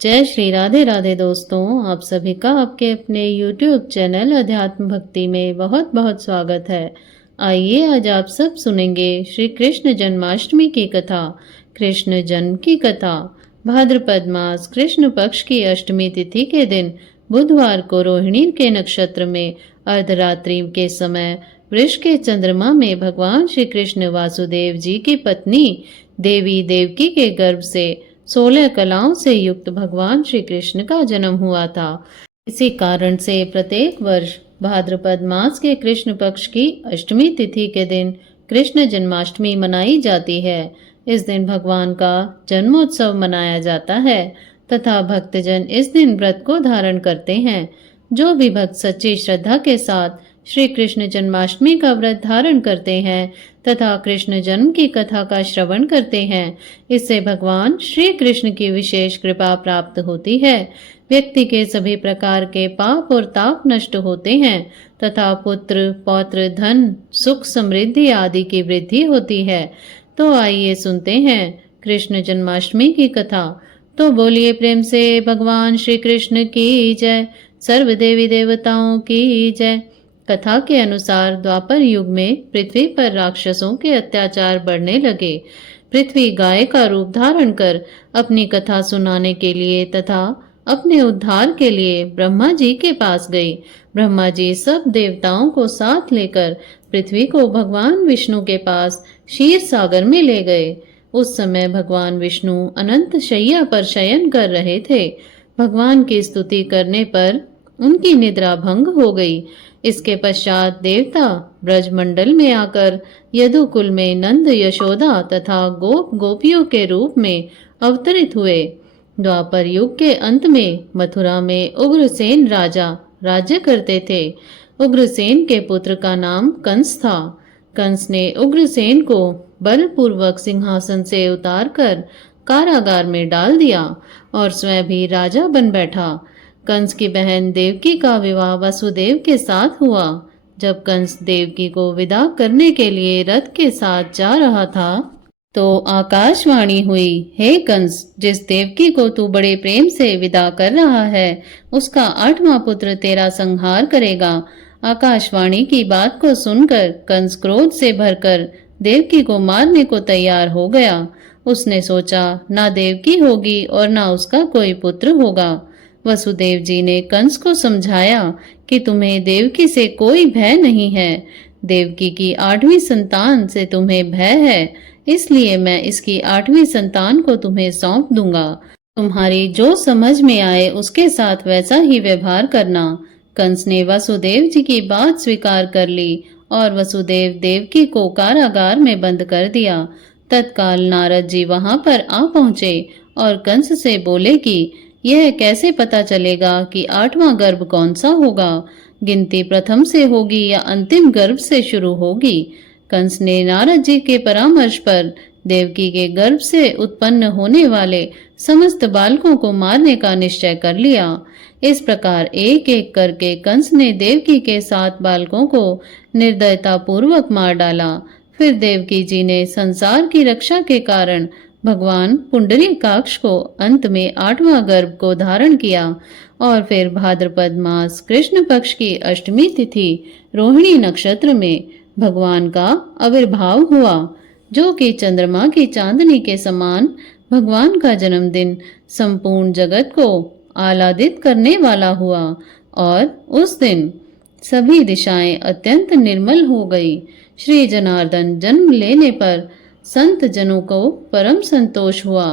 जय श्री राधे राधे दोस्तों, आप सभी का आपके अपने YouTube चैनल अध्यात्म भक्ति में बहुत बहुत स्वागत है। आइए आज आप सब सुनेंगे श्री कृष्ण जन्माष्टमी की कथा। कृष्ण जन्म की कथा भाद्रपद मास कृष्ण पक्ष की अष्टमी तिथि के दिन बुधवार को रोहिणी के नक्षत्र में अर्धरात्रि के समय वृष के चंद्रमा में भगवान श्री कृष्ण वासुदेव जी की पत्नी देवी देवकी के गर्भ से 16 कलाओं से युक्त भगवान श्री कृष्ण का जन्म हुआ था। इसी कारण से प्रत्येक वर्ष भाद्रपद मास के कृष्ण पक्ष की अष्टमी तिथि के दिन कृष्ण जन्माष्टमी मनाई जाती है। इस दिन भगवान का जन्मोत्सव मनाया जाता है तथा भक्तजन इस दिन व्रत को धारण करते हैं। जो भी भक्त सच्ची श्रद्धा के साथ श्री कृष्ण जन्माष्टमी का व्रत धारण करते हैं तथा कृष्ण जन्म की कथा का श्रवण करते हैं, इससे भगवान श्री कृष्ण की विशेष कृपा प्राप्त होती है। व्यक्ति के सभी प्रकार के पाप और ताप नष्ट होते हैं तथा पुत्र पौत्र धन सुख समृद्धि आदि की वृद्धि होती है। तो आइए सुनते हैं कृष्ण जन्माष्टमी की कथा। तो बोलिए प्रेम से भगवान श्री कृष्ण की जय, सर्व देवी देवताओं की जय। कथा के अनुसार द्वापर युग में पृथ्वी पर राक्षसों के अत्याचार बढ़ने लगे। पृथ्वी गाय का रूप धारण कर अपनी कथा सुनाने के लिए तथा अपने उद्धार के लिए ब्रह्मा जी के पास गई। ब्रह्मा जी सब देवताओं को साथ लेकर पृथ्वी को भगवान विष्णु के पास क्षीर सागर में ले गए। उस समय भगवान विष्णु अनंत शैया पर शयन कर रहे थे। भगवान की स्तुति करने पर उनकी निद्रा भंग हो गई। इसके पश्चात देवता ब्रजमंडल में आकर यदुकुल में नंद यशोदा तथा गोप गोपियों के रूप में अवतरित हुए। द्वापर युग के अंत में मथुरा में उग्रसेन राजा राज्य करते थे। उग्रसेन के पुत्र का नाम कंस था। कंस ने उग्रसेन को बलपूर्वक सिंहासन से उतारकर कारागार में डाल दिया और स्वयं भी राजा बन बैठा। कंस की बहन देवकी का विवाह वसुदेव के साथ हुआ। जब कंस देवकी को विदा करने के लिए रथ के साथ जा रहा था तो आकाशवाणी हुई, हे कंस, जिस देवकी को तू बड़े प्रेम से विदा कर रहा है उसका 8वां पुत्र तेरा संहार करेगा। आकाशवाणी की बात को सुनकर कंस क्रोध से भरकर देवकी को मारने को तैयार हो गया। उसने सोचा ना देवकी होगी और ना उसका कोई पुत्र होगा। वसुदेव जी ने कंस को समझाया कि तुम्हें देवकी से कोई भय नहीं है। देवकी की 8वीं संतान से तुम्हें भय है, इसलिए मैं इसकी 8वीं संतान को तुम्हें सौंप दूंगा। तुम्हारी जो समझ में आए उसके साथ वैसा ही व्यवहार करना। कंस ने वसुदेव जी की बात स्वीकार कर ली और वसुदेव देवकी को कारागार में बंद कर दिया। तत्काल नारद जी वहां पर आ पहुंचे और कंस से बोले कि यह कैसे पता चलेगा कि 8वां गर्भ कौन सा होगा? गिनती प्रथम से होगी या अंतिम गर्भ से शुरू होगी? कंस ने नारद जी के परामर्श पर देवकी के गर्भ से उत्पन्न होने वाले समस्त बालकों को मारने का निश्चय कर लिया। इस प्रकार एक एक करके कंस ने देवकी के 7 बालकों को निर्दयता पूर्वक मार डाला। फिर देवकी जी ने संसार की रक्षा के कारण भगवान पुंडरीकाक्ष को अंत में 8वां गर्भ को धारण किया और फिर भाद्रपद मास कृष्ण पक्ष की अष्टमी तिथि रोहिणी नक्षत्र में भगवान का आविर्भाव हुआ, जो कि चंद्रमा की चांदनी के समान भगवान का जन्मदिन संपूर्ण जगत को आह्लादित करने वाला हुआ। और उस दिन सभी दिशाएं अत्यंत निर्मल हो गई। श्री जनार्दन जन्म लेने पर संत जनों को परम संतोष हुआ।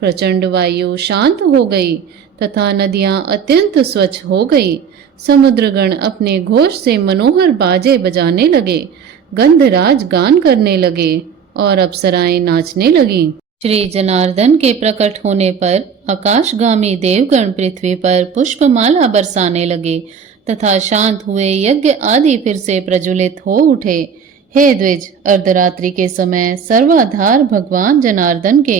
प्रचंड वायु शांत हो गई तथा नदियां अत्यंत स्वच्छ हो गई। समुद्रगण अपने घोष से मनोहर बाजे बजाने लगे, गंधराज गान करने लगे और अप्सराएं नाचने लगीं। श्री जनार्दन के प्रकट होने पर आकाशगामी देवगण पृथ्वी पर पुष्पमाला बरसाने लगे तथा शांत हुए यज्ञ आदि फिर से प्रज्वलित हो उठे। हे द्विज, अर्धरात्रि के समय सर्वाधार भगवान जनार्दन के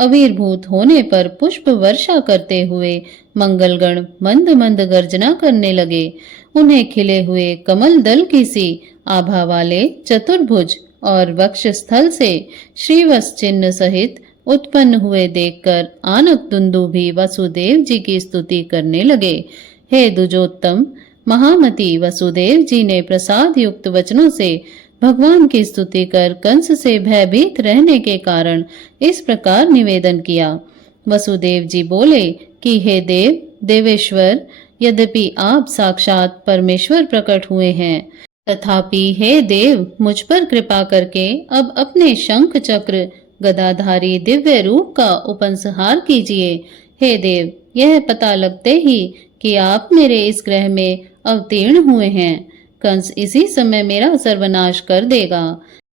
आविर्भूत होने पर पुष्प वर्षा करते हुए मंगलगण मंद मंद गर्जना करने लगे। उन्हें खिले हुए कमल दल की सी आभा वाले चतुर्भुज और वक्षस्थल से श्रीवत्स चिन्ह सहित उत्पन्न हुए देखकर आनक दुंदुभी वसुदेव जी की स्तुति करने लगे। हे द्विजोत्तम, महामती वसुदेव जी ने प्रसाद युक्त वचनों से भगवान की स्तुति कर कंस से भयभीत रहने के कारण इस प्रकार निवेदन किया। वसुदेव जी बोले कि हे देव देवेश्वर, यद्यपि आप साक्षात परमेश्वर प्रकट हुए हैं, तथापि हे देव मुझ पर कृपा करके अब अपने शंख चक्र गदाधारी दिव्य रूप का उपसंहार कीजिए। हे देव, यह पता लगते ही कि आप मेरे इस ग्रह में अवतीर्ण हुए हैं, कंस इसी समय मेरा सर्वनाश कर देगा।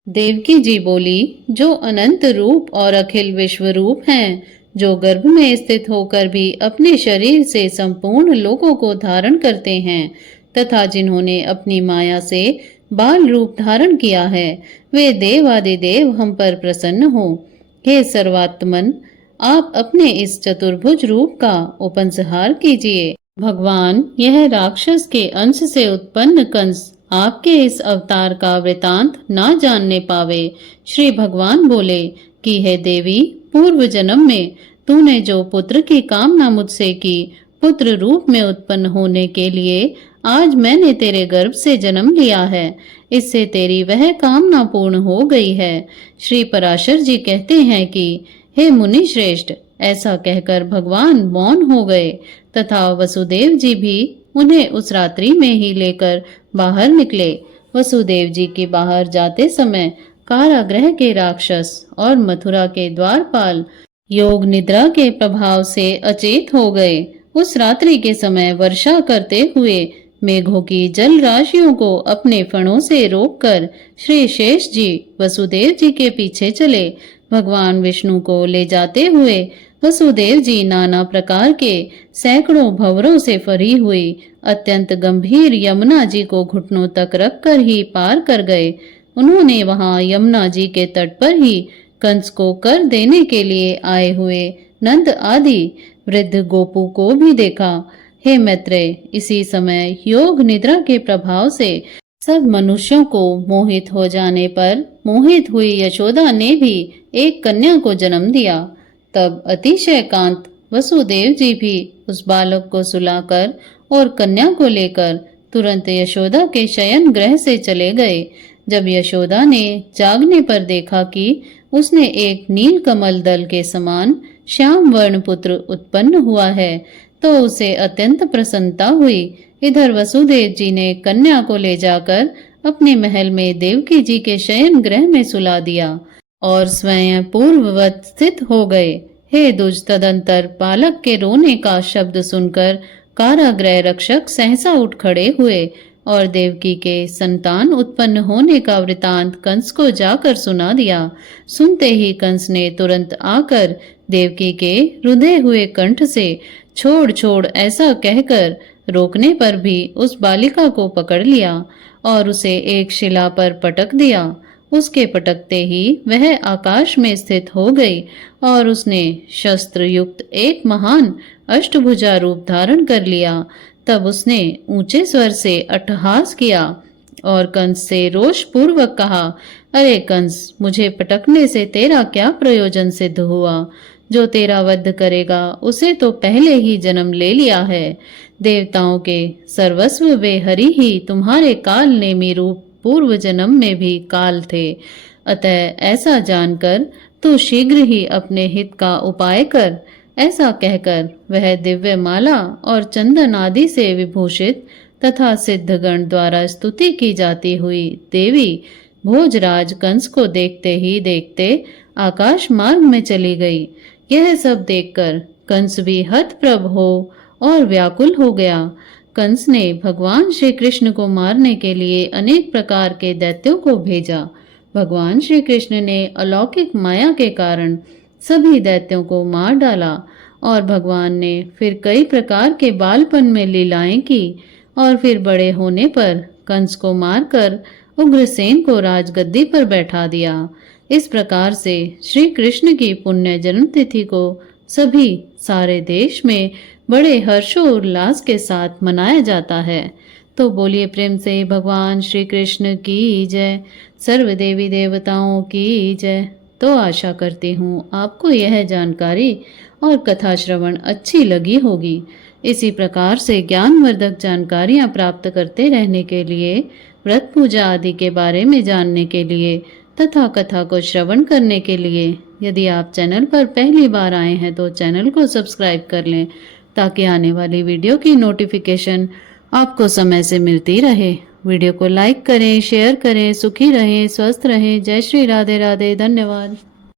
देवकी जी बोली, जो अनंत रूप और अखिल विश्व रूप हैं, जो गर्भ में स्थित होकर भी अपने शरीर से संपूर्ण लोगों को धारण करते हैं, तथा जिन्होंने अपनी माया से बाल रूप धारण किया है, वे देवादिदेव हम पर प्रसन्न हो। हे सर्वात्मन, आप अपने इस चतुर्भुज रूप का उपसंहार कीजिए। भगवान, यह राक्षस के अंश से उत्पन्न कंस आपके इस अवतार का वृतांत ना जानने पावे। श्री भगवान बोले कि हे देवी, पूर्व जन्म में तूने जो पुत्र की कामना मुझसे की, पुत्र रूप में उत्पन्न होने के लिए आज मैंने तेरे गर्भ से जन्म लिया है। इससे तेरी वह कामना पूर्ण हो गई है। श्री पराशर जी कहते हैं कि हे मुनि श्रेष्ठ, ऐसा कहकर भगवान मौन हो गए तथा वसुदेव जी भी उन्हें उस रात्रि में ही लेकर बाहर निकले। वसुदेव जी के बाहर जाते समय कारागृह के राक्षस और मथुरा के द्वारपाल योग निद्रा के प्रभाव से अचेत हो गए। उस रात्रि के समय वर्षा करते हुए मेघों की जल राशियों को अपने फणों से रोककर श्री शेष जी वसुदेव जी के पीछे चले। भगवान विष्णु को ले जाते हुए वसुदेव जी नाना प्रकार के सैकड़ों भंवरों से फरी हुई अत्यंत गंभीर यमुना जी को घुटनों तक रखकर ही पार कर गए। उन्होंने वहां यमुना जी के तट पर ही कंस को कर देने के लिए आए हुए नंद आदि वृद्ध गोपू को भी देखा। हे मैत्रेय, इसी समय योग निद्रा के प्रभाव से सब मनुष्यों को मोहित हो जाने पर मोहित हुई यशोदा ने भी एक कन्या को जन्म दिया। तब अतिशय कांत वसुदेव जी भी उस बालक को सुलाकर और कन्या को लेकर तुरंत यशोदा के शयन गृह से चले गए। जब यशोदा ने जागने पर देखा कि उसने एक नील कमल दल के समान श्याम वर्ण पुत्र उत्पन्न हुआ है, तो उसे अत्यंत प्रसन्नता हुई। इधर वसुदेव जी ने कन्या को ले जाकर अपने महल में देवकी जी के शयन गृह में सुला दिया और स्वयं पूर्ववत स्थित हो गए। हे दुज, तदंतर बालक के रोने का शब्द सुनकर कारागृह रक्षक सहसा उठ खड़े हुए और देवकी के संतान उत्पन्न होने का वृतांत कंस को जाकर सुना दिया। सुनते ही कंस ने तुरंत आकर देवकी के रुधे हुए कंठ से छोड़ छोड़ ऐसा कहकर रोकने पर भी उस बालिका को पकड़ लिया और उसे एक शिला पर पटक दिया। उसके पटकते ही वह आकाश में स्थित हो गई और उसने शस्त्र युक्त एक महान अष्टभुजा रूप धारण कर लिया। तब उसने ऊंचे स्वर से अट्टहास किया और कंस से रोष पूर्वक कहा, अरे कंस, मुझे पटकने से तेरा क्या प्रयोजन सिद्ध हुआ? जो तेरा वध करेगा उसे तो पहले ही जन्म ले लिया है। देवताओं के सर्वस्व वे हरि ही तुम्हारे काल नेमी रूप पूर्व जन्म में भी काल थे। अतः ऐसा जानकर तू शीघ्र ही अपने हित का उपाय कर। ऐसा कहकर वह दिव्य माला और चंदन आदि से विभूषित तथा सिद्धगण द्वारा स्तुति की जाती हुई देवी भोजराज कंस को देखते ही देखते आकाश मार्ग में चली गई। यह सब देखकर कंस भी हतप्रभ हो और व्याकुल हो गया। कंस ने भगवान श्री कृष्ण को मारने के लिए अनेक प्रकार के दैत्यों को भेजा। भगवान श्री कृष्ण ने अलौकिक माया के कारण सभी दैत्यों को मार डाला और भगवान ने फिर कई प्रकार के बालपन में लीलाएं की और फिर बड़े होने पर कंस को मारकर उग्रसेन को राजगद्दी पर बैठा दिया। इस प्रकार से श्री कृष्ण की पुण्य जन्म तिथि को सभी सारे देश में बड़े हर्षोल्लास के साथ मनाया जाता है। तो बोलिए प्रेम से भगवान श्री कृष्ण की जय, सर्व देवी देवताओं की जय। तो आशा करती हूँ आपको यह जानकारी और कथा श्रवण अच्छी लगी होगी। इसी प्रकार से ज्ञानवर्धक जानकारियाँ प्राप्त करते रहने के लिए, व्रत पूजा आदि के बारे में जानने के लिए तथा कथा को श्रवण करने के लिए यदि आप चैनल पर पहली बार आए हैं तो चैनल को सब्सक्राइब कर लें, ताकि आने वाली वीडियो की नोटिफिकेशन आपको समय से मिलती रहे। वीडियो को लाइक करें, शेयर करें। सुखी रहें, स्वस्थ रहें। जय श्री राधे राधे। धन्यवाद।